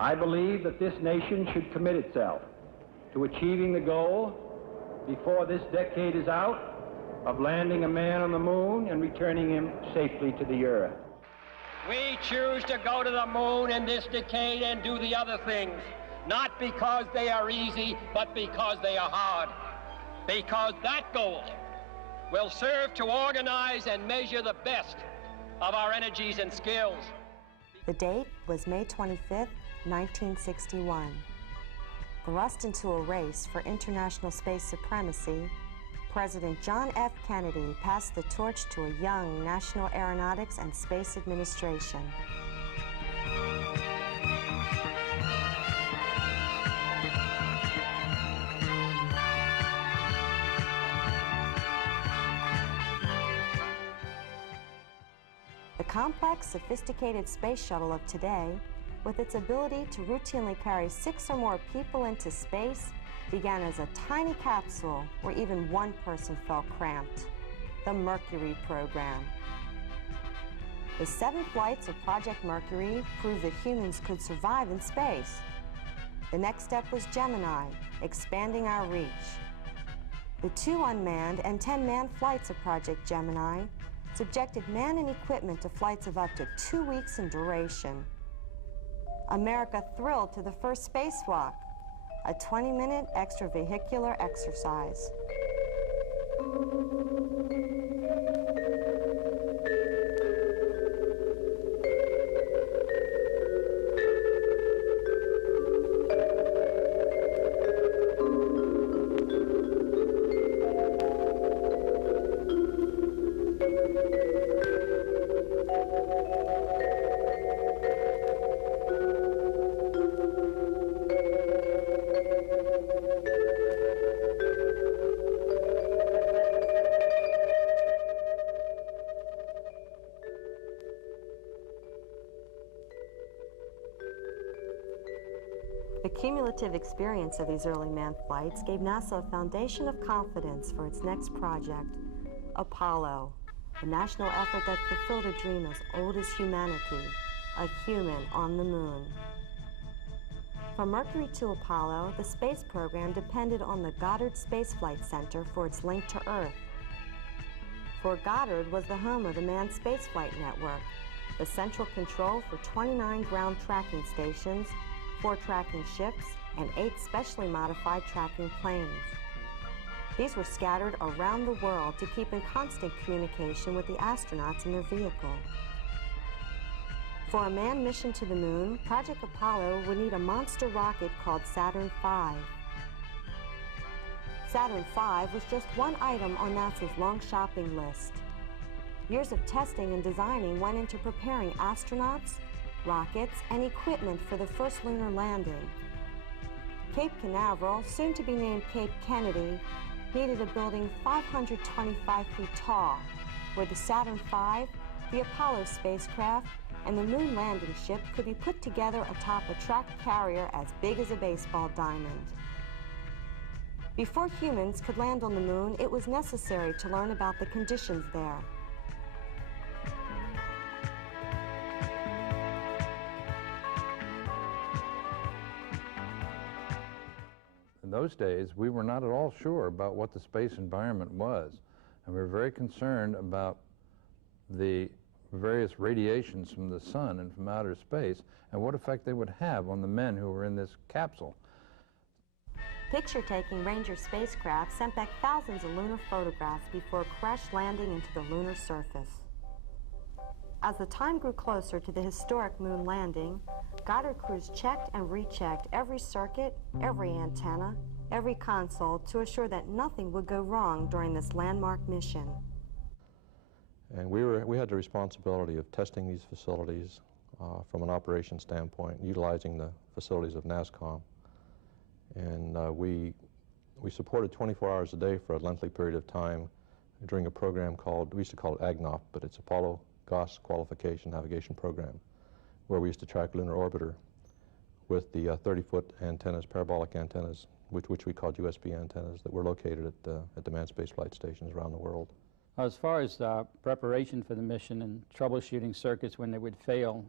I believe that this nation should commit itself to achieving the goal, before this decade is out, of landing a man on the moon and returning him safely to the earth. We choose to go to the moon in this decade and do the other things, not because they are easy, but because they are hard. Because that goal will serve to organize and measure the best of our energies and skills. The date was May 25th, 1961. Thrust into a race for international space supremacy, President John F. Kennedy passed the torch to a young National Aeronautics and Space Administration. The complex, sophisticated space shuttle of today, with its ability to routinely carry 6 or more people into space, began as a tiny capsule where even one person felt cramped, the Mercury program. The 7 flights of Project Mercury proved that humans could survive in space. The next step was Gemini, expanding our reach. The 2 unmanned and 10 manned flights of Project Gemini subjected man and equipment to flights of up to 2 weeks in duration. America thrilled to the first spacewalk, a 20-minute extravehicular exercise. The cumulative experience of these early manned flights gave NASA a foundation of confidence for its next project, Apollo, a national effort that fulfilled a dream as old as humanity, a human on the moon. From Mercury to Apollo, the space program depended on the Goddard Space Flight Center for its link to Earth. Fort Goddard was the home of the Manned Spaceflight Network, the central control for 29 ground tracking stations, 4 tracking ships, and 8 specially modified tracking planes. These were scattered around the world to keep in constant communication with the astronauts in their vehicle. For a manned mission to the moon, Project Apollo would need a monster rocket called Saturn V. Saturn V was just one item on NASA's long shopping list. Years of testing and designing went into preparing astronauts, rockets, and equipment for the first lunar landing. Cape Canaveral, soon to be named Cape Kennedy, needed a building 525 feet tall, where the Saturn V, the Apollo spacecraft, and the moon landing ship could be put together atop a tracked carrier as big as a baseball diamond. Before humans could land on the moon, it was necessary to learn about the conditions there. In those days, we were not at all sure about what the space environment was, and we were very concerned about the various radiations from the sun and from outer space and what effect they would have on the men who were in this capsule. Picture-taking Ranger spacecraft sent back thousands of lunar photographs before crash landing into the lunar surface. As the time grew closer to the historic moon landing, Goddard crews checked and rechecked every circuit, every antenna, every console to assure that nothing would go wrong during this landmark mission. And we had the responsibility of testing these facilities from an operations standpoint, utilizing the facilities of NASCOM. And we supported 24 hours a day for a lengthy period of time during a program called, we used to call it AGNOP, but it's Apollo GOS Qualification Navigation Program, where we used to track lunar orbiter with the 30-foot antennas, parabolic antennas, which we called USB antennas, that were located at the manned space flight stations around the world. As far as preparation for the mission and troubleshooting circuits when they would fail,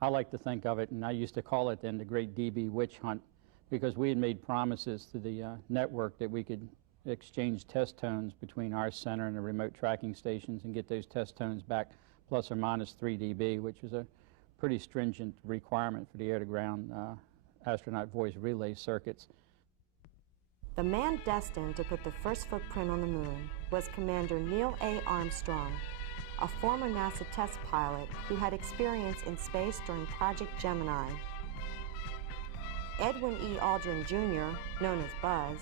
I like to think of it, and I used to call it then the Great DB Witch Hunt, because we had made promises to the network that we could exchange test tones between our center and the remote tracking stations and get those test tones back plus or minus 3 dB, which is a pretty stringent requirement for the air-to-ground astronaut voice relay circuits. The man destined to put the first footprint on the moon was Commander Neil A. Armstrong, a former NASA test pilot who had experience in space during Project Gemini. Edwin E. Aldrin Jr., known as Buzz,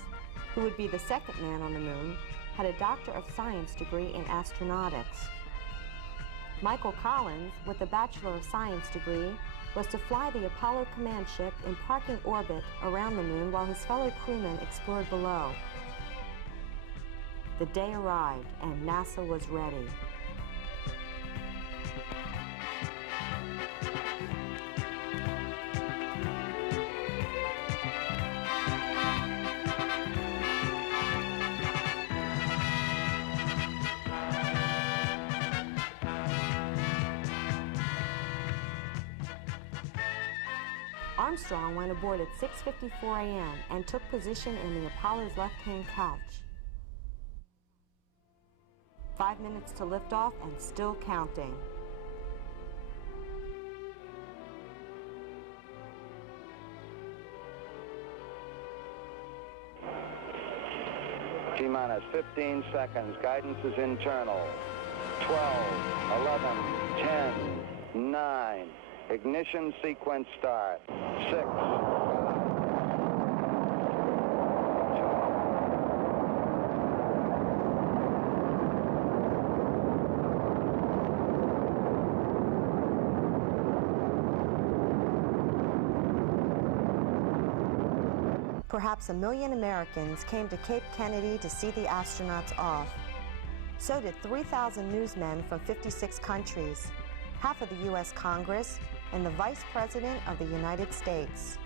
who would be the second man on the moon, had a Doctor of Science degree in astronautics. Michael Collins, with a Bachelor of Science degree, was to fly the Apollo command ship in parking orbit around the moon while his fellow crewmen explored below. The day arrived and NASA was ready. Armstrong went aboard at 6:54 a.m. and took position in the Apollo's left-hand couch. 5 minutes to liftoff and still counting. T-minus 15 seconds. Guidance is internal. 12, 11, 10, 9. Ignition sequence start. 6. Perhaps 1 million Americans came to Cape Kennedy to see the astronauts off. So did 3,000 newsmen from 56 countries, half of the U.S. Congress, and the Vice President of the United States.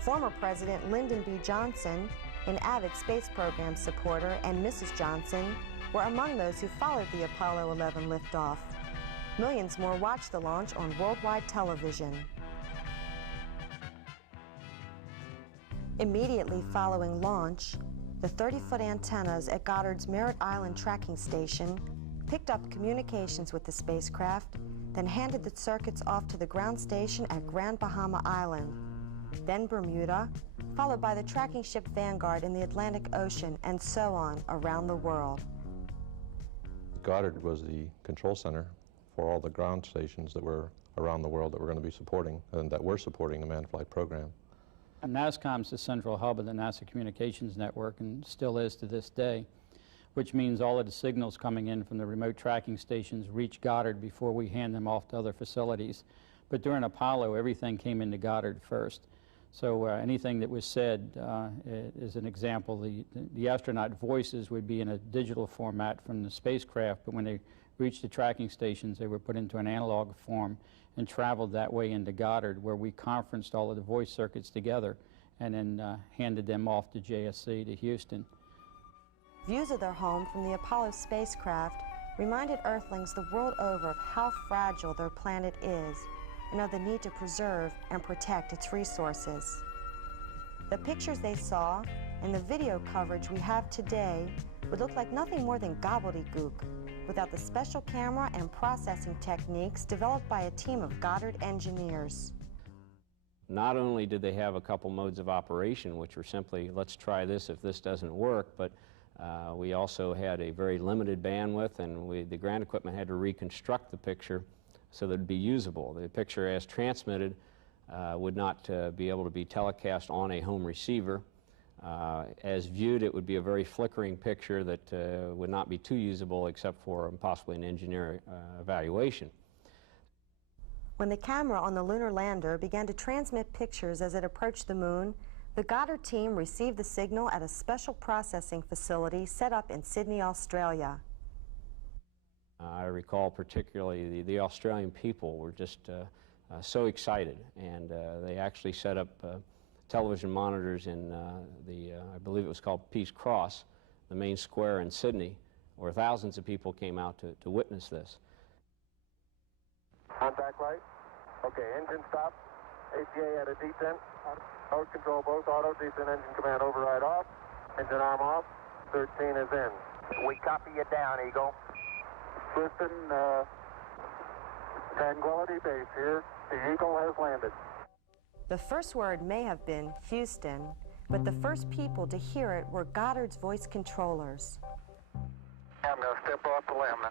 Former President Lyndon B. Johnson, an avid space program supporter, and Mrs. Johnson were among those who followed the Apollo 11 liftoff. Millions more watched the launch on worldwide television. Immediately following launch, the 30-foot antennas at Goddard's Merritt Island tracking station picked up communications with the spacecraft, then handed the circuits off to the ground station at Grand Bahama Island, then Bermuda, followed by the tracking ship Vanguard in the Atlantic Ocean, and so on around the world. Goddard was the control center for all the ground stations that were around the world that were going to be supporting, and that were supporting the manned flight program. And NASCOM's the central hub of the NASA Communications Network, and still is to this day, which means all of the signals coming in from the remote tracking stations reach Goddard before we hand them off to other facilities. But during Apollo, everything came into Goddard first. So anything that was said, as an example, the astronaut voices would be in a digital format from the spacecraft, but when they reached the tracking stations, they were put into an analog form and traveled that way into Goddard, where we conferenced all of the voice circuits together and then handed them off to JSC, to Houston. Views of their home from the Apollo spacecraft reminded Earthlings the world over of how fragile their planet is and of the need to preserve and protect its resources. The pictures they saw and the video coverage we have today would look like nothing more than gobbledygook without the special camera and processing techniques developed by a team of Goddard engineers. Not only did they have a couple modes of operation, which were simply, let's try this if this doesn't work, but we also had a very limited bandwidth, and the ground equipment had to reconstruct the picture so that it would be usable. The picture as transmitted would not be able to be telecast on a home receiver. As viewed, it would be a very flickering picture that would not be too usable except for possibly an engineer evaluation. When the camera on the lunar lander began to transmit pictures as it approached the moon, the Goddard team received the signal at a special processing facility set up in Sydney, Australia. I recall particularly the Australian people were just so excited, and they actually set up television monitors in I believe it was called Peace Cross, the main square in Sydney, where thousands of people came out to witness this. Contact light. Okay, engine stop. ATA at a descent. Mode control both auto. Descent engine command override off. Engine arm off. 13 is in. We copy you down, Eagle. Houston, Tranquility Base here. The Eagle has landed. The first word may have been Houston, but the first people to hear it were Goddard's voice controllers. I'm going to step off the limb.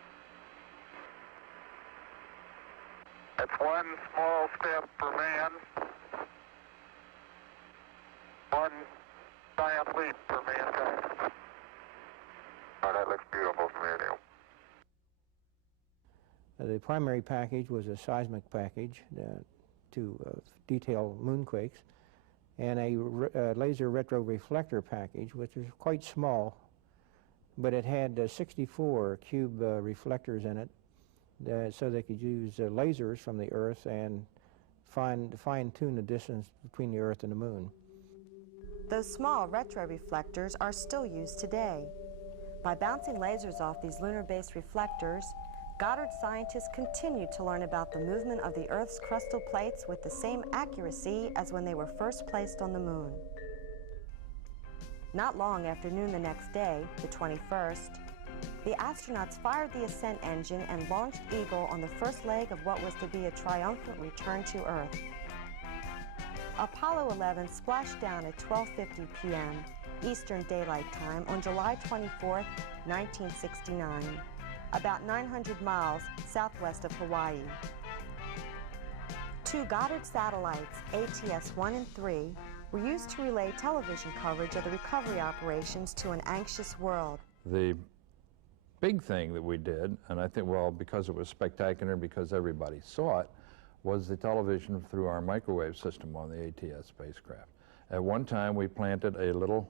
That's one small step for man, one giant leap for mankind. Oh, that looks beautiful from here, Neil. The primary package was a seismic package to detail moonquakes, and a laser retroreflector package, which is quite small, but it had 64 cube reflectors in it, so they could use lasers from the Earth and fine-tune the distance between the Earth and the Moon. Those small retroreflectors are still used today. By bouncing lasers off these lunar-based reflectors, Goddard scientists continue to learn about the movement of the Earth's crustal plates with the same accuracy as when they were first placed on the Moon. Not long after noon the next day, the 21st, the astronauts fired the ascent engine and launched Eagle on the first leg of what was to be a triumphant return to Earth. Apollo 11 splashed down at 12:50 p.m. Eastern Daylight Time on July 24, 1969, about 900 miles southwest of Hawaii. Two Goddard satellites, ATS-1 and 3, were used to relay television coverage of the recovery operations to an anxious world. The big thing that we did, and I think, well, because it was spectacular, because everybody saw it, was the television through our microwave system on the ATS spacecraft. At one time, we planted a little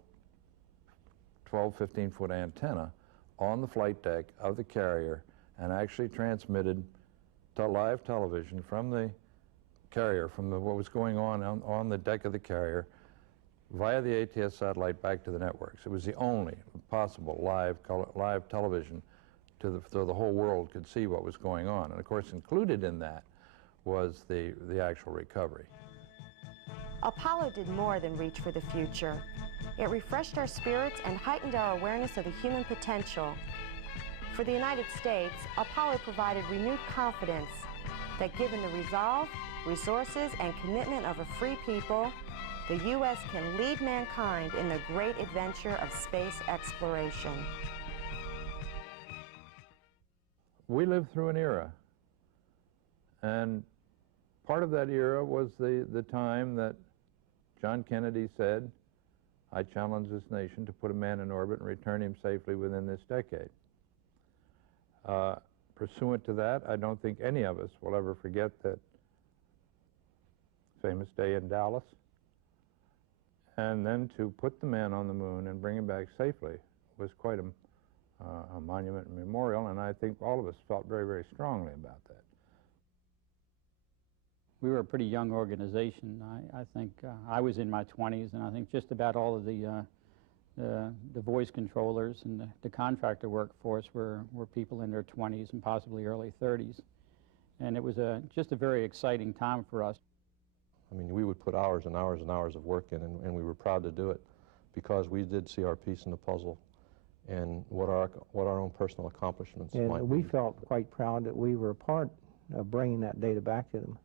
12, 15-foot antenna on the flight deck of the carrier and actually transmitted live television from the carrier, from what was going on the deck of the carrier, via the ATS satellite back to the networks. It was the only possible live television so the whole world could see what was going on. And of course, included in that was the actual recovery. Apollo did more than reach for the future. It refreshed our spirits and heightened our awareness of the human potential. For the United States, Apollo provided renewed confidence that given the resolve, resources, and commitment of a free people, the U.S. can lead mankind in the great adventure of space exploration. We lived through an era, and part of that era was the time that John Kennedy said, "I challenge this nation to put a man in orbit and return him safely within this decade." Pursuant to that, I don't think any of us will ever forget that famous day in Dallas. And then to put the man on the moon and bring him back safely was quite a monument and memorial, and I think all of us felt very, very strongly about that. We were a pretty young organization. I think I was in my 20s, and I think just about all of the voice controllers and the contractor workforce were people in their 20s and possibly early 30s. And it was just a very exciting time for us. I mean, we would put hours and hours and hours of work in, and we were proud to do it because we did see our piece in the puzzle and what our own personal accomplishments might be. And we felt quite proud that we were a part of bringing that data back to them,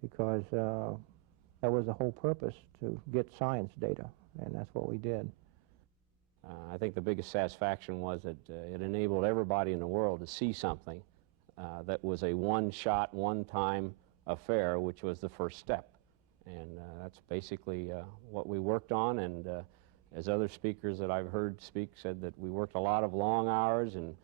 because that was the whole purpose, to get science data, and that's what we did. I think the biggest satisfaction was that it enabled everybody in the world to see something that was a one-shot, one-time affair, which was the first step. And that's basically what we worked on, and as other speakers that I've heard speak said, that we worked a lot of long hours and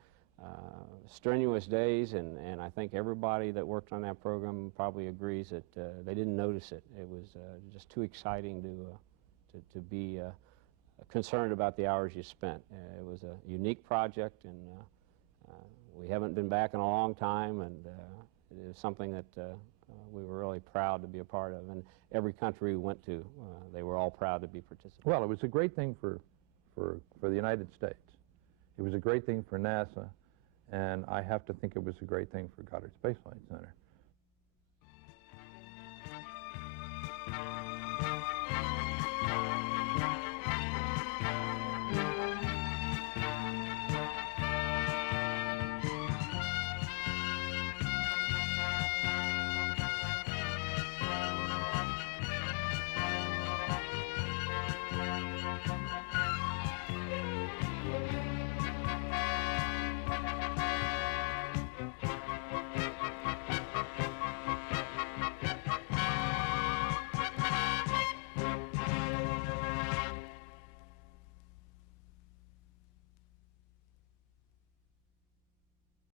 strenuous days, and I think everybody that worked on that program probably agrees that they didn't notice it. It was just too exciting to be concerned about the hours you spent. It was a unique project, and we haven't been back in a long time, and it is something that we were really proud to be a part of. And every country we went to, they were all proud to be participants. Well, it was a great thing for the United States. It was a great thing for NASA, and I have to think it was a great thing for Goddard Space Flight Center.